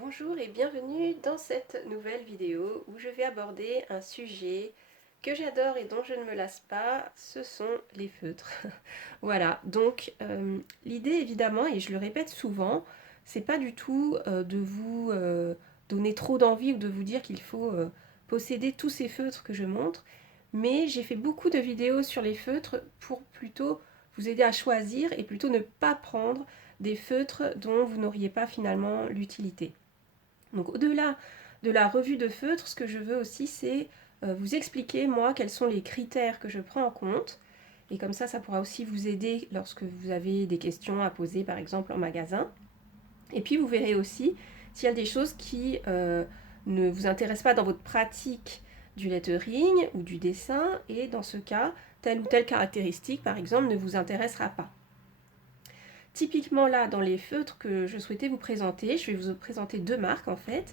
Bonjour et bienvenue dans cette nouvelle vidéo où je vais aborder un sujet que j'adore et dont je ne me lasse pas, ce sont les feutres. Voilà, donc l'idée évidemment, et je le répète souvent, c'est pas du tout de vous donner trop d'envie ou de vous dire qu'il faut posséder tous ces feutres que je montre, mais j'ai fait beaucoup de vidéos sur les feutres pour plutôt vous aider à choisir et plutôt ne pas prendre des feutres dont vous n'auriez pas finalement l'utilité. Donc au-delà de la revue de feutres, ce que je veux aussi, c'est vous expliquer, moi, quels sont les critères que je prends en compte. Et comme ça pourra aussi vous aider lorsque vous avez des questions à poser, par exemple, en magasin. Et puis, vous verrez aussi s'il y a des choses qui ne vous intéressent pas dans votre pratique du lettering ou du dessin. Et dans ce cas, telle ou telle caractéristique, par exemple, ne vous intéressera pas. Typiquement là, dans les feutres que je souhaitais vous présenter, je vais vous présenter deux marques en fait,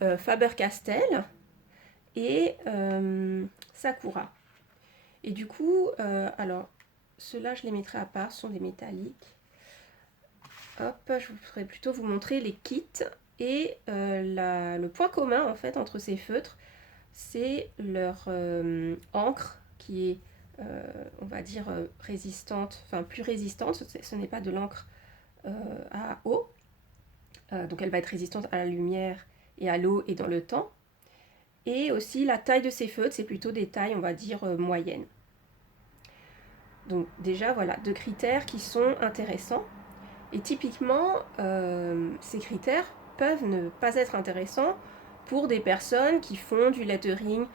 Faber-Castell et Sakura. Et du coup, alors, ceux-là je les mettrai à part, ce sont des métalliques. Hop, je voudrais plutôt vous montrer les kits. Et le point commun en fait entre ces feutres, c'est leur encre qui est, on va dire, résistante, enfin plus résistante, ce n'est pas de l'encre à eau. Donc elle va être résistante à la lumière et à l'eau et dans le temps. Et aussi la taille de ces feutres, c'est plutôt des tailles, on va dire, moyennes. Donc déjà, voilà, deux critères qui sont intéressants. Et typiquement, ces critères peuvent ne pas être intéressants pour des personnes qui font du lettering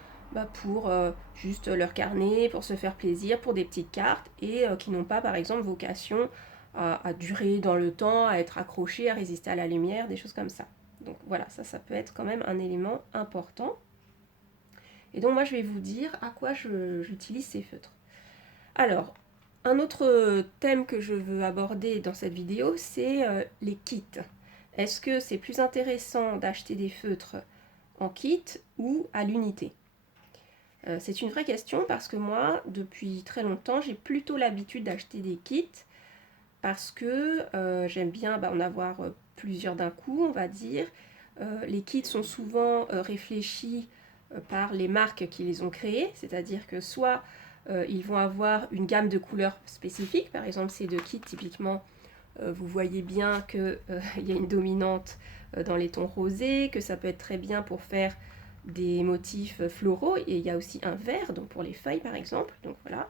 pour juste leur carnet, pour se faire plaisir, pour des petites cartes, et qui n'ont pas, par exemple, vocation à durer dans le temps, à être accrochées, à résister à la lumière, des choses comme ça. Donc voilà, ça peut être quand même un élément important. Et donc moi, je vais vous dire à quoi j'utilise ces feutres. Alors, un autre thème que je veux aborder dans cette vidéo, c'est les kits. Est-ce que c'est plus intéressant d'acheter des feutres en kit ou à l'unité? C'est une vraie question parce que moi, depuis très longtemps, j'ai plutôt l'habitude d'acheter des kits parce que j'aime bien en avoir plusieurs d'un coup, on va dire. Les kits sont souvent réfléchis par les marques qui les ont créés, c'est-à-dire que soit ils vont avoir une gamme de couleurs spécifiques, par exemple ces deux kits typiquement, vous voyez bien qu'il y a une dominante dans les tons rosés, que ça peut être très bien pour faire des motifs floraux, et il y a aussi un vert, donc pour les feuilles par exemple, donc voilà.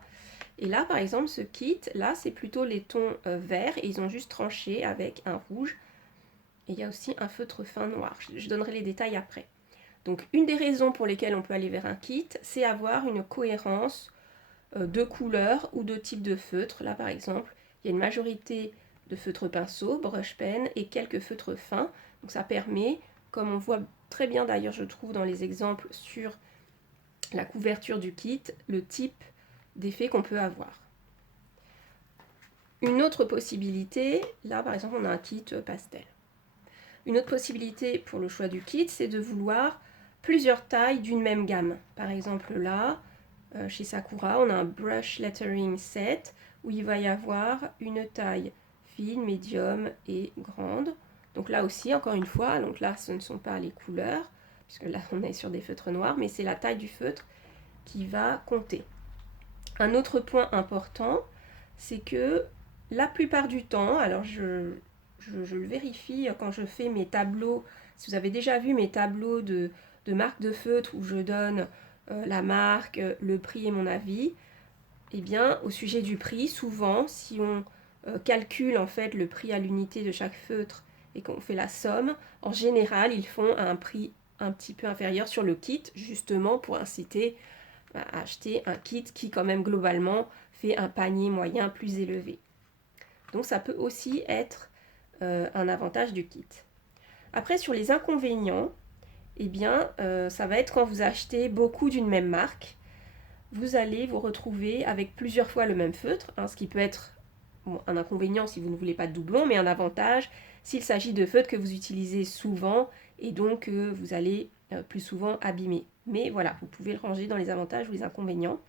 Et là par exemple ce kit, là c'est plutôt les tons verts, et ils ont juste tranché avec un rouge, et il y a aussi un feutre fin noir, je donnerai les détails après. Donc une des raisons pour lesquelles on peut aller vers un kit, c'est avoir une cohérence de couleurs ou de types de feutres. Là par exemple, il y a une majorité de feutres pinceaux, brush pen et quelques feutres fins. Donc ça permet, comme on voit très bien d'ailleurs je trouve dans les exemples sur la couverture du kit, le type d'effet qu'on peut avoir. Une autre possibilité, là par exemple on a un kit pastel. Une autre possibilité pour le choix du kit, c'est de vouloir plusieurs tailles d'une même gamme. Par exemple là, chez Sakura, on a un brush lettering set où il va y avoir une taille fine, médium et grande. Donc là aussi, encore une fois, donc là ce ne sont pas les couleurs, puisque là on est sur des feutres noirs, mais c'est la taille du feutre qui va compter. Un autre point important, c'est que la plupart du temps, alors je le vérifie quand je fais mes tableaux, si vous avez déjà vu mes tableaux de marque de feutre où je donne la marque, le prix et mon avis, eh bien au sujet du prix, souvent si on calcule en fait le prix à l'unité de chaque feutre et qu'on fait la somme, en général ils font un prix un petit peu inférieur sur le kit, justement pour inciter à acheter un kit qui quand même globalement fait un panier moyen plus élevé. Donc ça peut aussi être un avantage du kit. Après sur les inconvénients, eh bien ça va être quand vous achetez beaucoup d'une même marque, vous allez vous retrouver avec plusieurs fois le même feutre, ce qui peut être un inconvénient si vous ne voulez pas de doublons, mais un avantage s'il s'agit de feutres que vous utilisez souvent et donc vous allez plus souvent abîmer. Mais voilà, vous pouvez le ranger dans les avantages ou les inconvénients.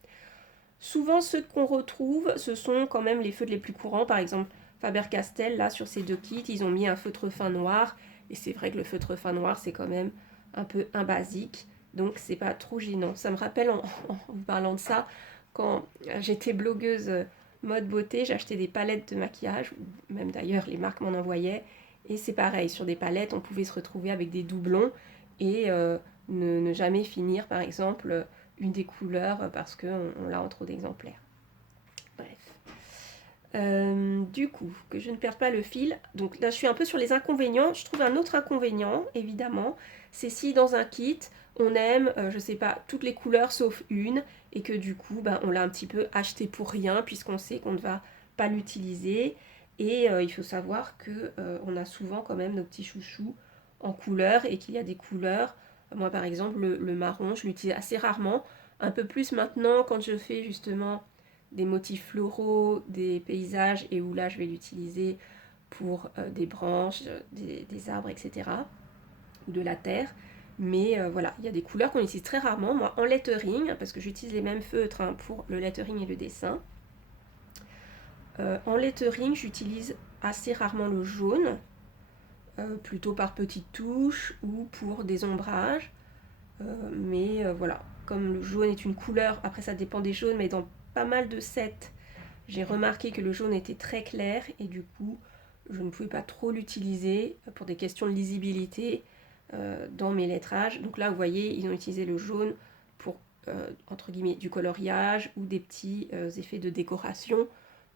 Souvent, ceux qu'on retrouve, ce sont quand même les feutres les plus courants. Par exemple, Faber-Castell, là, sur ces deux kits, ils ont mis un feutre fin noir Et c'est vrai que le feutre fin noir, c'est quand même un peu un basique, donc c'est pas trop gênant. Ça me rappelle, en vous parlant de ça, quand j'étais blogueuse mode beauté, j'achetais des palettes de maquillage, ou même d'ailleurs les marques m'en envoyaient, et c'est pareil, sur des palettes, on pouvait se retrouver avec des doublons, et ne jamais finir, par exemple, une des couleurs parce qu'on l'a en trop d'exemplaires. Bref. Du coup, que je ne perde pas le fil. Donc là, je suis un peu sur les inconvénients. Je trouve un autre inconvénient, évidemment, c'est si dans un kit, on aime, je sais pas, toutes les couleurs sauf une, et que du coup, ben, on l'a un petit peu acheté pour rien, puisqu'on sait qu'on ne va pas l'utiliser. Et il faut savoir que on a souvent quand même nos petits chouchous en couleurs, et qu'il y a des couleurs. Moi, par exemple, le marron, je l'utilise assez rarement. Un peu plus maintenant quand je fais justement des motifs floraux, des paysages, et où là je vais l'utiliser pour des branches, des arbres, etc. ou de la terre. Mais voilà, il y a des couleurs qu'on utilise très rarement. Moi, en lettering, parce que j'utilise les mêmes feutres pour le lettering et le dessin. En lettering, j'utilise assez rarement le jaune, plutôt par petites touches ou pour des ombrages. Mais voilà, comme le jaune est une couleur, après ça dépend des jaunes, mais dans pas mal de sets, j'ai remarqué que le jaune était très clair et du coup, je ne pouvais pas trop l'utiliser pour des questions de lisibilité dans mes lettrages. Donc là, vous voyez, ils ont utilisé le jaune pour, entre guillemets, du coloriage ou des petits effets de décoration.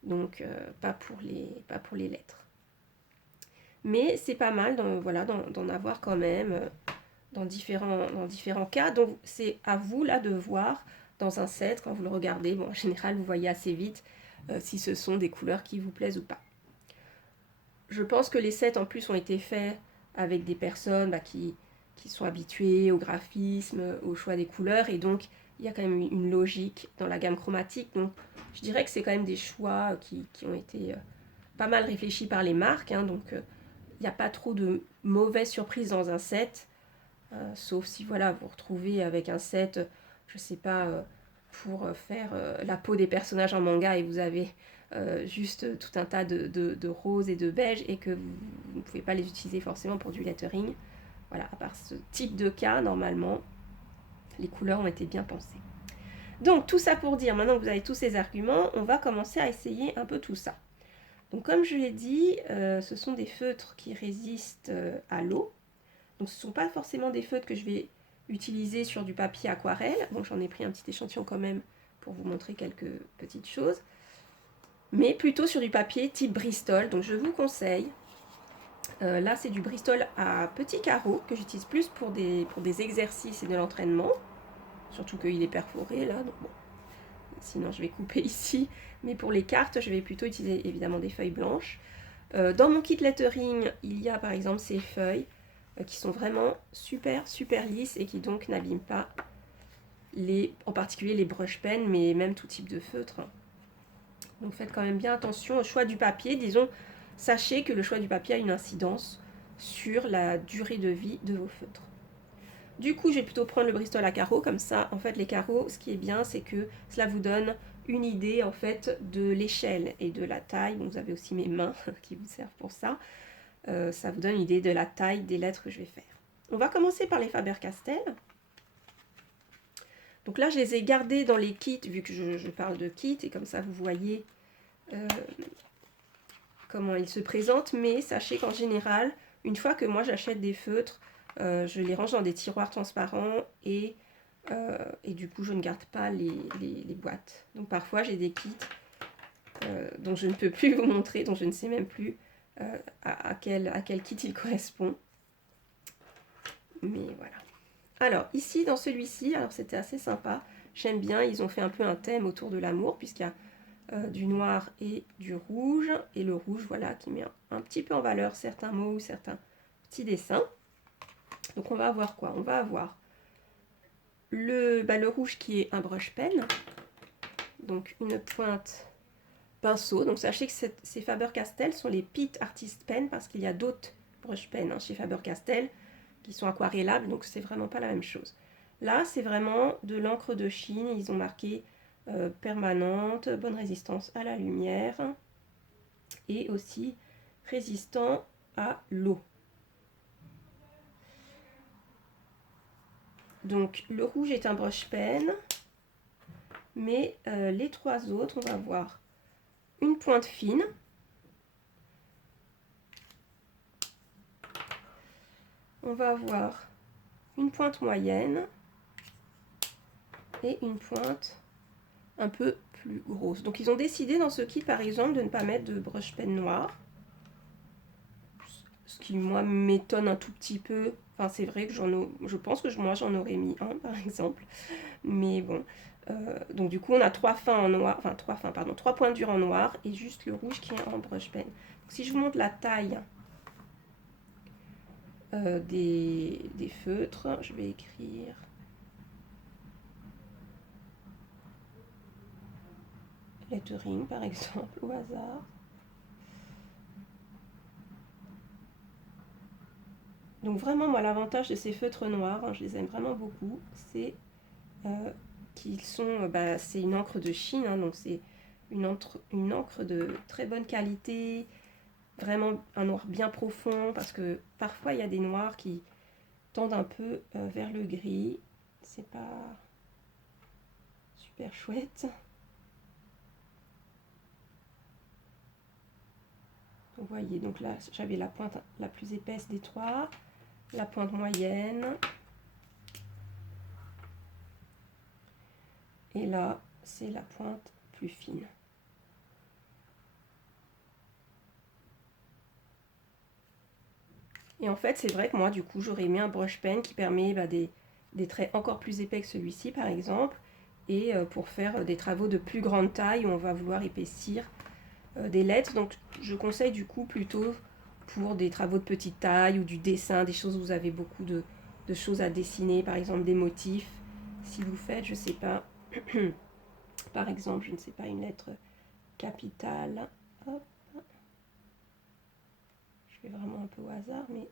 Donc, pas pour les lettres. Mais c'est pas mal voilà, d'en avoir quand même dans différents cas. Donc, c'est à vous là de voir dans un set, quand vous le regardez. Bon, en général, vous voyez assez vite si ce sont des couleurs qui vous plaisent ou pas. Je pense que les sets en plus ont été faits avec des personnes qui sont habituées au graphisme, au choix des couleurs, et donc il y a quand même une logique dans la gamme chromatique. Donc je dirais que c'est quand même des choix qui ont été pas mal réfléchis par les marques, hein, donc il n'y a pas trop de mauvaises surprises dans un set, sauf si voilà, vous retrouvez avec un set, je sais pas, pour faire la peau des personnages en manga, et vous avez juste tout un tas de roses et de beiges, et que vous ne pouvez pas les utiliser forcément pour du lettering. Voilà, à part ce type de cas, normalement, les couleurs ont été bien pensées. Donc tout ça pour dire, maintenant que vous avez tous ces arguments, on va commencer à essayer un peu tout ça. Donc comme je l'ai dit, ce sont des feutres qui résistent à l'eau. Donc ce ne sont pas forcément des feutres que je vais utiliser sur du papier aquarelle. Donc j'en ai pris un petit échantillon quand même pour vous montrer quelques petites choses. Mais plutôt sur du papier type Bristol. Donc je vous conseille. Là c'est du Bristol à petits carreaux que j'utilise plus pour des exercices et de l'entraînement. Surtout qu'il est perforé là. Donc bon. Sinon je vais couper ici. Mais pour les cartes, je vais plutôt utiliser évidemment des feuilles blanches. Dans mon kit lettering, il y a par exemple ces feuilles qui sont vraiment super lisses et qui donc n'abîment pas en particulier les brush pens, mais même tout type de feutre. Donc faites quand même bien attention au choix du papier. Disons, sachez que le choix du papier a une incidence sur la durée de vie de vos feutres. Du coup, je vais plutôt prendre le Bristol à carreaux, comme ça, en fait, les carreaux, ce qui est bien, c'est que cela vous donne une idée, en fait, de l'échelle et de la taille. Bon, vous avez aussi mes mains qui vous servent pour ça. Ça vous donne une idée de la taille des lettres que je vais faire. On va commencer par les Faber-Castell. Donc là, je les ai gardés dans les kits, vu que je parle de kits, et comme ça, vous voyez comment ils se présentent. Mais sachez qu'en général, une fois que moi, j'achète des feutres, je les range dans des tiroirs transparents, et du coup, je ne garde pas les boîtes. Donc parfois, j'ai des kits dont je ne peux plus vous montrer, dont je ne sais même plus à quel kit il correspond. Mais voilà. Alors, ici, dans celui-ci, alors c'était assez sympa. J'aime bien, ils ont fait un peu un thème autour de l'amour, puisqu'il y a du noir et du rouge. Et le rouge, voilà, qui met un petit peu en valeur certains mots ou certains petits dessins. Donc, on va avoir quoi? On va avoir le rouge qui est un brush pen. Donc, une pointe pinceau. Donc, sachez que ces Faber-Castell sont les Pitt Artist Pen, parce qu'il y a d'autres brush pen chez Faber-Castell qui sont aquarellables, donc c'est vraiment pas la même chose. Là, c'est vraiment de l'encre de Chine. Ils ont marqué permanente, bonne résistance à la lumière et aussi résistant à l'eau. Donc le rouge est un brush pen, mais les 3 autres, on va voir une pointe fine, on va avoir une pointe moyenne et une pointe un peu plus grosse. Donc ils ont décidé dans ce kit par exemple de ne pas mettre de brush pen noir, ce qui moi m'étonne un tout petit peu. Enfin c'est vrai que je pense que moi j'en aurais mis un par exemple, mais bon. Donc du coup on a 3 fins en noir, enfin 3 points durs en noir et juste le rouge qui est en brush pen. Donc, si je vous montre la taille des feutres, je vais écrire lettering par exemple au hasard. Donc vraiment moi l'avantage de ces feutres noirs, je les aime vraiment beaucoup, c'est qu'ils sont, c'est une encre de Chine, donc c'est une encre de très bonne qualité, vraiment un noir bien profond, parce que parfois il y a des noirs qui tendent un peu vers le gris, c'est pas super chouette. Vous voyez, donc là j'avais la pointe la plus épaisse des 3, la pointe moyenne, et là c'est la pointe plus fine. Et en fait, c'est vrai que moi, du coup, j'aurais aimé un brush pen qui permet des traits encore plus épais que celui-ci, par exemple, et pour faire des travaux de plus grande taille où on va vouloir épaissir des lettres. Donc, je conseille du coup plutôt pour des travaux de petite taille ou du dessin, des choses où vous avez beaucoup de choses à dessiner, par exemple des motifs. Si vous faites, je sais pas, par exemple, je ne sais pas, une lettre capitale. Hop. Je fais vraiment un peu au hasard, mais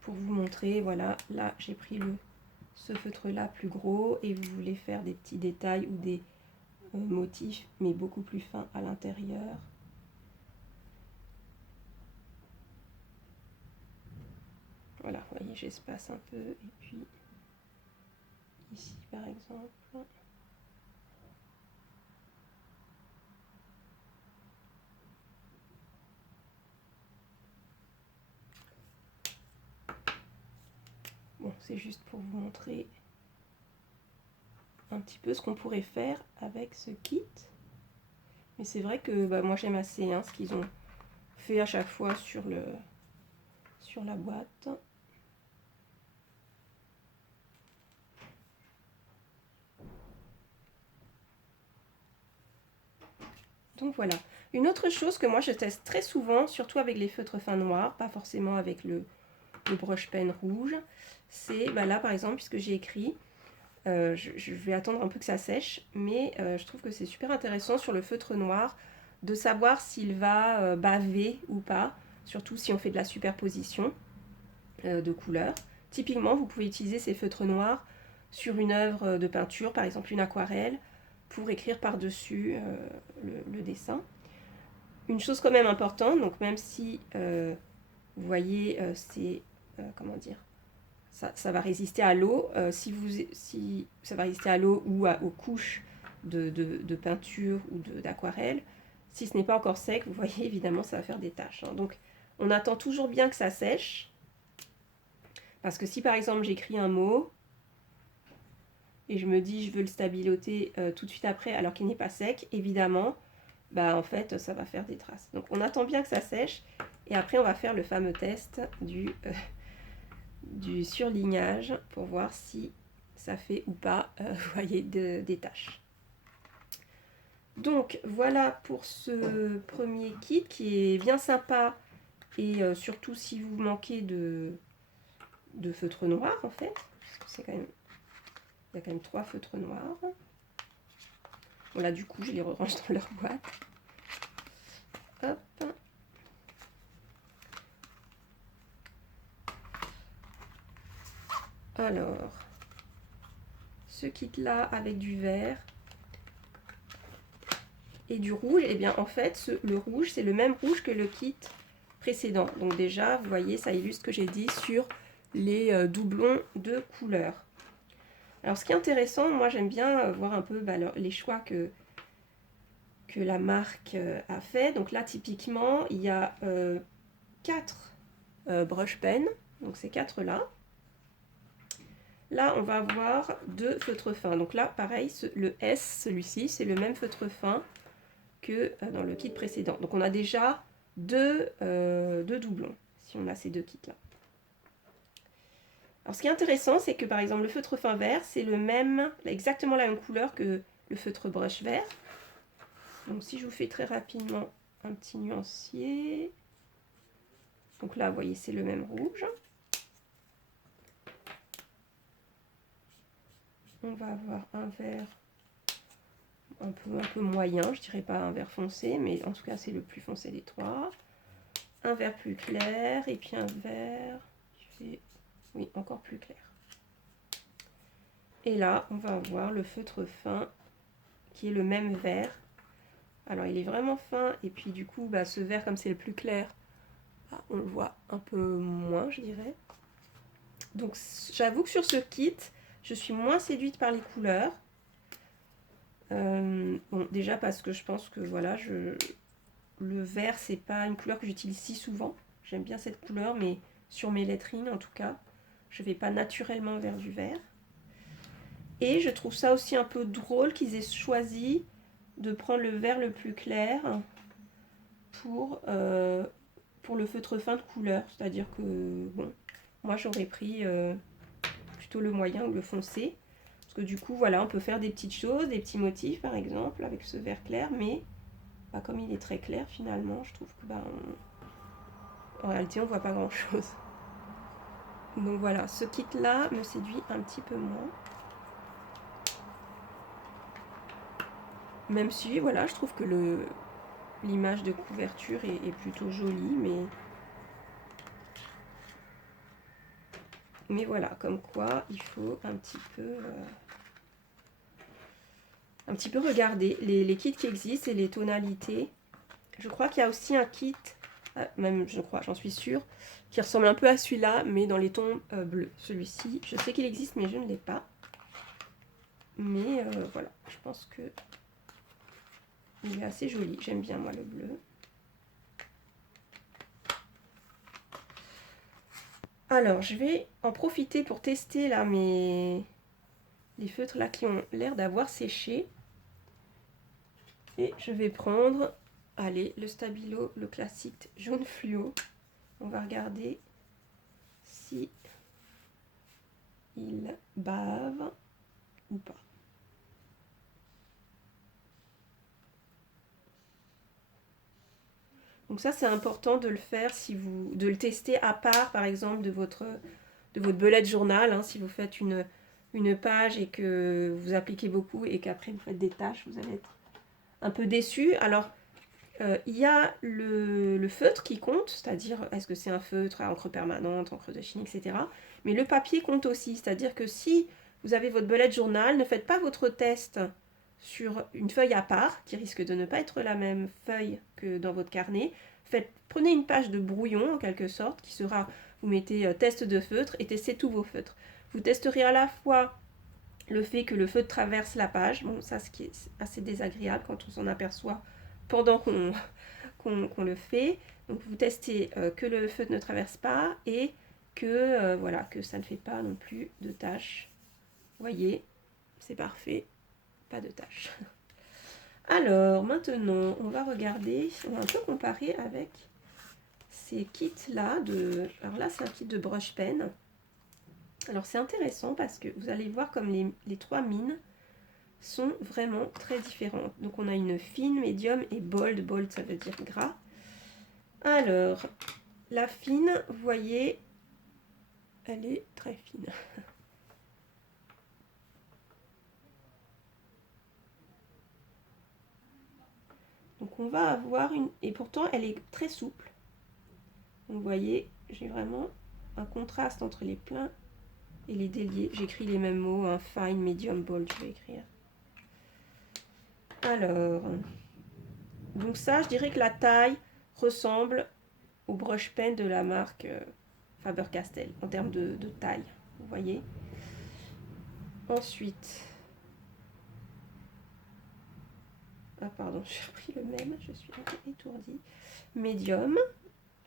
pour vous montrer, voilà, là j'ai pris ce feutre là plus gros et vous voulez faire des petits détails ou des motifs mais beaucoup plus fins à l'intérieur. Voilà, vous voyez, j'espace un peu et puis ici par exemple. Bon, c'est juste pour vous montrer un petit peu ce qu'on pourrait faire avec ce kit. Mais c'est vrai que moi j'aime assez ce qu'ils ont fait à chaque fois sur la boîte. Donc voilà. Une autre chose que moi je teste très souvent, surtout avec les feutres fins noirs, pas forcément avec le brush pen rouge, c'est là par exemple, puisque j'ai écrit, je vais attendre un peu que ça sèche, mais je trouve que c'est super intéressant sur le feutre noir de savoir s'il va baver ou pas, surtout si on fait de la superposition de couleurs. Typiquement, vous pouvez utiliser ces feutres noirs sur une œuvre de peinture, par exemple une aquarelle, pour écrire par-dessus le dessin. Une chose quand même importante, donc même si vous voyez c'est comment dire, ça va résister à l'eau, si ça va résister à l'eau ou aux couches de peinture ou d'aquarelle, si ce n'est pas encore sec, vous voyez évidemment ça va faire des taches. Donc on attend toujours bien que ça sèche, parce que si par exemple j'écris un mot et je me dis je veux le stabiloter tout de suite après alors qu'il n'est pas sec, évidemment en fait ça va faire des traces. Donc on attend bien que ça sèche et après on va faire le fameux test du surlignage pour voir si ça fait ou pas, vous voyez, des taches. Donc voilà pour ce premier kit qui est bien sympa et surtout si vous manquez de feutre noir en fait, parce que c'est quand même, il y a quand même 3 feutres noirs. Bon là du coup je les range dans leur boîte. Hop. Alors, ce kit là avec du vert et du rouge, et bien en fait le rouge c'est le même rouge que le kit précédent. Donc déjà vous voyez ça illustre ce que j'ai dit sur les doublons de couleurs. Alors ce qui est intéressant, moi j'aime bien voir un peu les choix que la marque a fait. Donc là typiquement il y a 4 brush pens, donc ces 4 là. Là on va avoir 2 feutres fins. Donc là pareil, le S, celui-ci, c'est le même feutre fin que dans le kit précédent. Donc on a déjà deux doublons, si on a ces 2 kits là. Alors ce qui est intéressant, c'est que par exemple le feutre fin vert, c'est exactement la même couleur que le feutre brush vert. Donc si je vous fais très rapidement un petit nuancier, donc là vous voyez c'est le même rouge. On va avoir un vert un peu moyen, je dirais pas un vert foncé, mais en tout cas c'est le plus foncé des 3. Un vert plus clair et puis un vert, oui, encore plus clair. Et là on va avoir le feutre fin qui est le même vert. Alors il est vraiment fin et puis du coup ce vert comme c'est le plus clair, on le voit un peu moins je dirais. Donc j'avoue que sur ce kit je suis moins séduite par les couleurs. Bon, déjà parce que je pense que voilà, le vert c'est pas une couleur que j'utilise si souvent. J'aime bien cette couleur mais sur mes lettrines en tout cas je vais pas naturellement vers du vert. Et je trouve ça aussi un peu drôle qu'ils aient choisi de prendre le vert le plus clair pour le feutre fin de couleur. C'est-à-dire que, bon, moi j'aurais pris plutôt le moyen ou le foncé. Parce que du coup, voilà, on peut faire des petites choses, des petits motifs par exemple, avec ce vert clair. Mais comme il est très clair finalement, je trouve que en réalité, on voit pas grand-chose. Donc voilà, ce kit-là me séduit un petit peu moins. Même si, voilà, je trouve que l'image de couverture est plutôt jolie, mais voilà, comme quoi il faut un petit peu regarder les kits qui existent et les tonalités. Je crois qu'il y a aussi un kit, même je crois, j'en suis sûre, qui ressemble un peu à celui-là, mais dans les tons bleus. Celui-ci, je sais qu'il existe, mais je ne l'ai pas. Mais voilà, je pense que il est assez joli. J'aime bien moi le bleu. Alors, je vais en profiter pour tester là les feutres là qui ont l'air d'avoir séché. Et je vais prendre, allez, le Stabilo, le classique jaune fluo. On va regarder si il bave ou pas. Donc ça c'est important de le faire de le tester à part par exemple de votre bullet journal. Hein, si vous faites une page et que vous appliquez beaucoup et qu'après vous faites des tâches, vous allez être un peu déçu. Alors il y a le feutre qui compte, c'est-à-dire est-ce que c'est un feutre à encre permanente, encre de Chine, etc. Mais le papier compte aussi, c'est-à-dire que si vous avez votre bullet journal, ne faites pas votre test sur une feuille à part, qui risque de ne pas être la même feuille que dans votre carnet. Prenez une page de brouillon en quelque sorte, qui sera, vous mettez test de feutre et testez tous vos feutres. Vous testerez à la fois le fait que le feutre traverse la page, bon ça ce qui est assez désagréable quand on s'en aperçoit pendant qu'on le fait. Donc vous testez que le feutre ne traverse pas et que, voilà, que ça ne fait pas non plus de taches. Vous voyez, c'est parfait, pas de taches. Alors maintenant, on va regarder, on va un peu comparer avec ces kits là. Alors là, c'est un kit de brush pen. Alors c'est intéressant parce que vous allez voir comme les 3 mines sont vraiment très différentes. Donc on a une fine, médium et bold. Bold, ça veut dire gras. Alors, la fine, vous voyez, elle est très fine. Donc on va avoir une... Et pourtant, elle est très souple. Donc vous voyez, j'ai vraiment un contraste entre les pleins et les déliés. J'écris les mêmes mots, un fine, medium, bold, je vais écrire. Alors, donc ça, je dirais que la taille ressemble au brush pen de la marque Faber-Castell en termes de taille, vous voyez. Ensuite, ah pardon, j'ai repris le même, je suis un peu étourdie. Médium,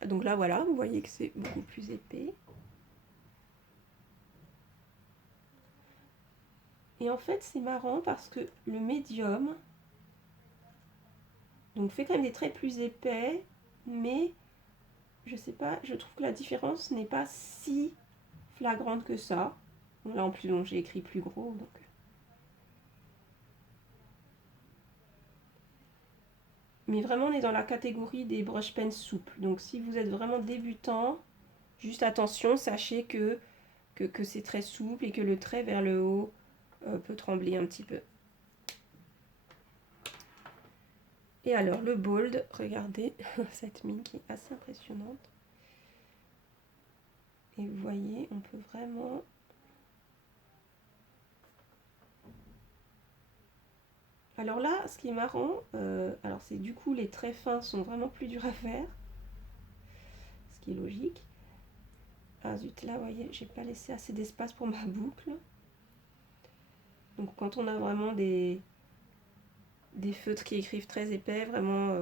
donc là voilà, vous voyez que c'est beaucoup plus épais. Et en fait c'est marrant parce que le médium donc fait quand même des traits plus épais, mais je sais pas, je trouve que la différence n'est pas si flagrante que ça. Bon, là en plus j'ai écrit plus gros donc. Mais vraiment on est dans la catégorie des brush pens souples. Donc si vous êtes vraiment débutant, juste attention, sachez que c'est très souple et que le trait vers le haut peut trembler un petit peu. Et alors le bold, regardez cette mine qui est assez impressionnante. Et vous voyez, on peut vraiment... Alors là, ce qui est marrant, alors c'est du coup les traits fins sont vraiment plus durs à faire, ce qui est logique. Ah zut, là vous voyez, j'ai pas laissé assez d'espace pour ma boucle. Donc quand on a vraiment des feutres qui écrivent très épais, vraiment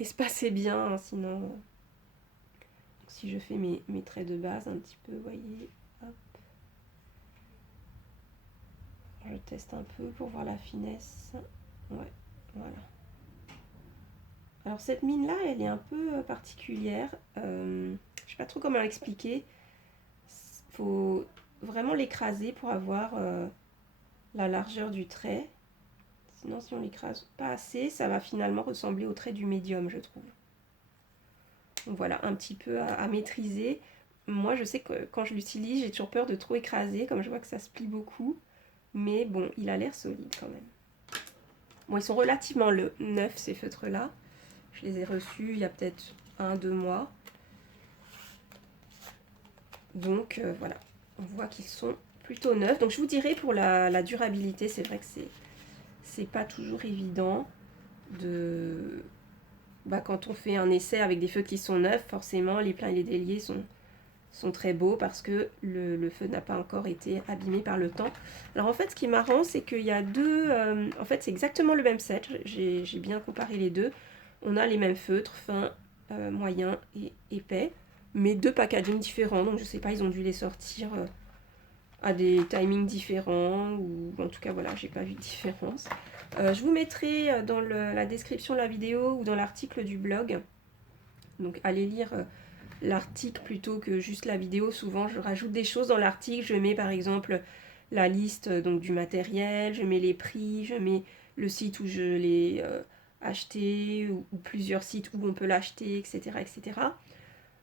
espacez bien, hein, sinon... Donc, si je fais mes traits de base un petit peu, vous voyez, hop. Je teste un peu pour voir la finesse. Ouais, voilà. Alors cette mine là, elle est un peu particulière. Je sais pas trop comment l'expliquer. Faut vraiment l'écraser pour avoir la largeur du trait. Sinon, si on l'écrase pas assez, ça va finalement ressembler au trait du médium, je trouve. Donc voilà, un petit peu à maîtriser. Moi, je sais que quand je l'utilise, j'ai toujours peur de trop écraser, comme je vois que ça se plie beaucoup. Mais bon, il a l'air solide quand même. Bon, ils sont relativement neufs, ces feutres-là. Je les ai reçus il y a peut-être 1-2 mois. Donc voilà, on voit qu'ils sont plutôt neufs. Donc je vous dirai pour la durabilité, c'est vrai que c'est pas toujours évident de... quand on fait un essai avec des feutres qui sont neufs, forcément les pleins et les déliés sont très beaux parce que le feu n'a pas encore été abîmé par le temps. Alors en fait, ce qui est marrant, c'est qu'il y a deux... en fait, c'est exactement le même set. J'ai bien comparé les deux. On a les mêmes feutres, fins, moyens et épais, mais deux packagings différents. Donc je sais pas, ils ont dû les sortir à des timings différents, ou en tout cas, voilà, j'ai pas vu de différence. Je vous mettrai dans la description de la vidéo ou dans l'article du blog. Donc allez lire... l'article plutôt que juste la vidéo. Souvent je rajoute des choses dans l'article, je mets par exemple la liste donc du matériel, je mets les prix, je mets le site où je l'ai acheté, ou plusieurs sites où on peut l'acheter, etc., etc.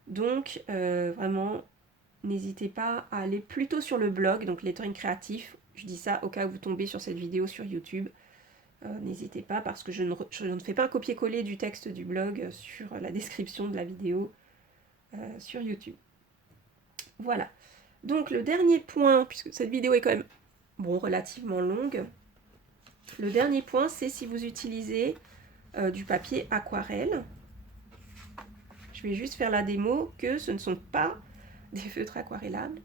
Donc vraiment n'hésitez pas à aller plutôt sur le blog, donc Lettering Créatif. Je dis ça au cas où vous tombez sur cette vidéo sur YouTube. N'hésitez pas, parce que je ne fais pas un copier-coller du texte du blog sur la description de la vidéo sur YouTube. Voilà. Donc le dernier point, puisque cette vidéo est quand même relativement longue, le dernier point, c'est si vous utilisez du papier aquarelle. Je vais juste faire la démo que ce ne sont pas des feutres aquarellables,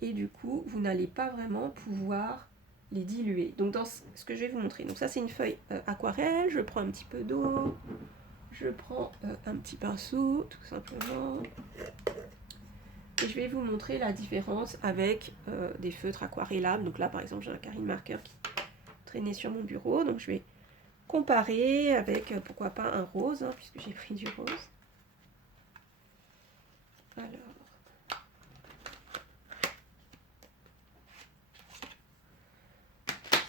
et du coup vous n'allez pas vraiment pouvoir les diluer. Donc dans ce que je vais vous montrer, donc ça c'est une feuille aquarelle, je prends un petit peu d'eau, je prends un petit pinceau tout simplement, et je vais vous montrer la différence avec des feutres aquarellables. Donc là par exemple j'ai un Carine Marker qui traînait sur mon bureau, donc je vais comparer avec pourquoi pas un rose, hein, puisque j'ai pris du rose. Alors,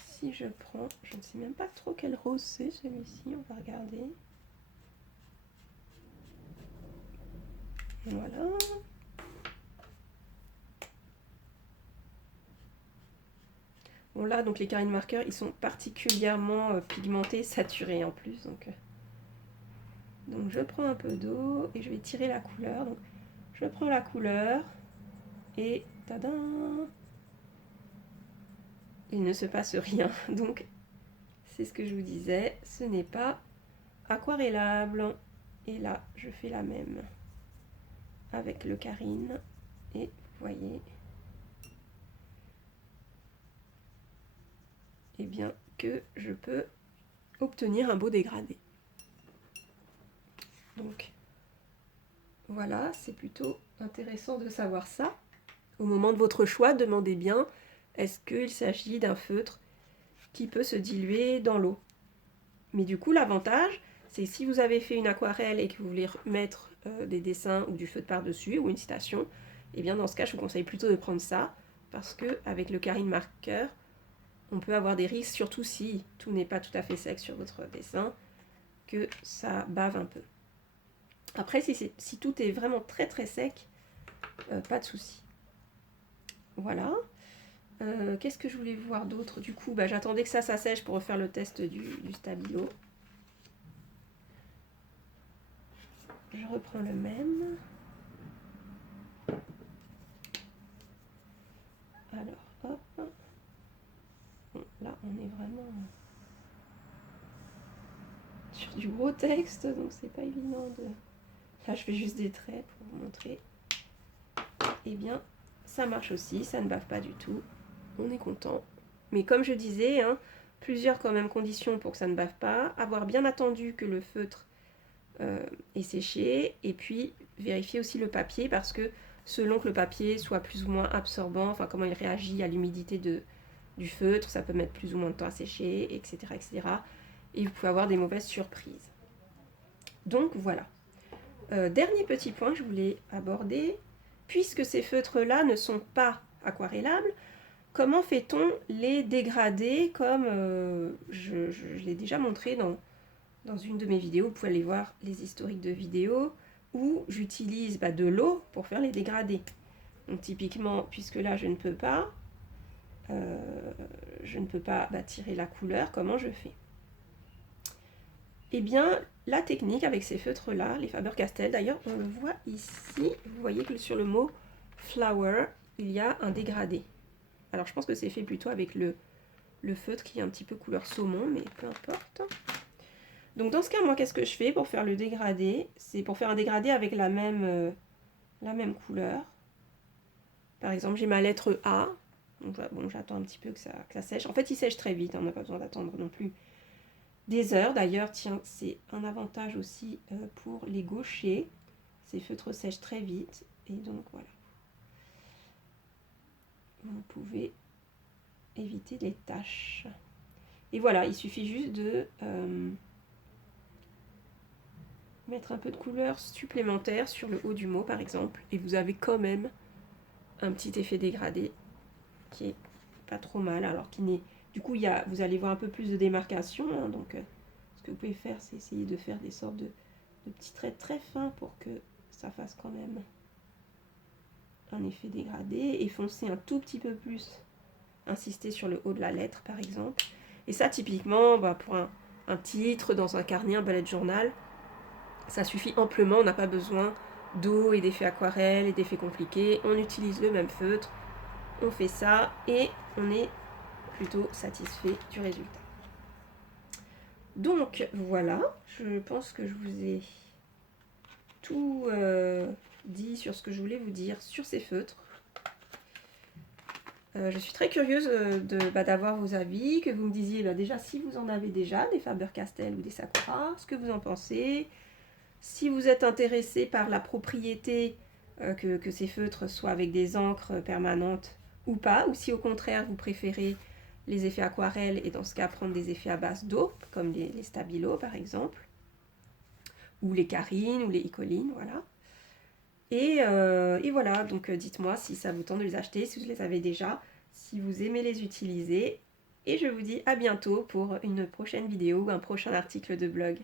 si je prends, je ne sais même pas trop quel rose c'est celui-ci, on va regarder. Voilà. Bon là, donc les Carine Marker, ils sont particulièrement pigmentés, saturés en plus. Donc je prends un peu d'eau et je vais tirer la couleur. Donc je prends la couleur et tadam, il ne se passe rien. Donc c'est ce que je vous disais, ce n'est pas aquarellable. Et là, je fais la même avec le Carine. Et vous voyez, eh bien, que je peux obtenir un beau dégradé. Donc, voilà, c'est plutôt intéressant de savoir ça. Au moment de votre choix, demandez bien, est-ce qu'il s'agit d'un feutre qui peut se diluer dans l'eau? Mais du coup, l'avantage, c'est si vous avez fait une aquarelle et que vous voulez mettre des dessins ou du feutre par-dessus, ou une citation, et bien dans ce cas, je vous conseille plutôt de prendre ça, parce qu'avec le Carine marqueur, on peut avoir des risques, surtout si tout n'est pas tout à fait sec sur votre dessin, que ça bave un peu. Après, si tout est vraiment très très sec, pas de souci. Voilà. Qu'est-ce que je voulais voir d'autre? Du coup, j'attendais que ça sèche pour refaire le test du stabilo. Je reprends le même. Alors, hop. Bon, là, on est vraiment sur du gros texte, donc c'est pas évident de... Là, je fais juste des traits pour vous montrer. Eh bien, ça marche aussi, ça ne bave pas du tout. On est content. Mais comme je disais, hein, plusieurs quand même conditions pour que ça ne bave pas. Avoir bien attendu que le feutre est séché. Et puis, vérifier aussi le papier parce que selon que le papier soit plus ou moins absorbant, enfin comment il réagit à l'humidité du feutre, ça peut mettre plus ou moins de temps à sécher, etc., etc. Et vous pouvez avoir des mauvaises surprises. Donc voilà. Dernier petit point que je voulais aborder, puisque ces feutres-là ne sont pas aquarellables, comment fait-on les dégrader comme je l'ai déjà montré dans une de mes vidéos, vous pouvez aller voir les historiques de vidéos, où j'utilise de l'eau pour faire les dégradés. Donc typiquement, puisque là je ne peux pas tirer la couleur, comment je fais? Eh bien, la technique avec ces feutres-là, les Faber-Castell, d'ailleurs, on le voit ici, vous voyez que sur le mot flower, il y a un dégradé. Alors, je pense que c'est fait plutôt avec le feutre qui est un petit peu couleur saumon, mais peu importe. Donc, dans ce cas, moi, qu'est-ce que je fais pour faire le dégradé? C'est pour faire un dégradé avec la même couleur. Par exemple, j'ai ma lettre A. Donc, bon, j'attends un petit peu que ça sèche. En fait, il sèche très vite, on n'a pas besoin d'attendre non plus des heures. D'ailleurs, tiens, c'est un avantage aussi pour les gauchers. Ces feutres sèchent très vite. Et donc, voilà. Vous pouvez éviter les taches. Et voilà, il suffit juste de mettre un peu de couleur supplémentaire sur le haut du mot, par exemple. Et vous avez quand même un petit effet dégradé qui est pas trop mal. Alors qu'il n'est... Du coup, vous allez voir un peu plus de démarcation. Hein, donc, ce que vous pouvez faire, c'est essayer de faire des sortes de petits traits très fins pour que ça fasse quand même un effet dégradé. Et foncer un tout petit peu plus. Insister sur le haut de la lettre, par exemple. Et ça, typiquement, pour un titre, dans un carnet, un bullet journal, ça suffit amplement. On n'a pas besoin d'eau et d'effets aquarelle et d'effets compliqués. On utilise le même feutre. On fait ça et on est plutôt satisfait du résultat. Donc voilà, je pense que je vous ai tout dit sur ce que je voulais vous dire sur ces feutres. Je suis très curieuse d'avoir vos avis, que vous me disiez déjà si vous en avez déjà des Faber-Castell ou des Sakura, ce que vous en pensez. Si vous êtes intéressé par la propriété que ces feutres soient avec des encres permanentes ou pas, ou si au contraire vous préférez les effets aquarelles et dans ce cas prendre des effets à base d'eau, comme les Stabilo par exemple, ou les Carine ou les Icoline, voilà. Et voilà, donc dites-moi si ça vous tente de les acheter, si vous les avez déjà, si vous aimez les utiliser. Et je vous dis à bientôt pour une prochaine vidéo ou un prochain article de blog.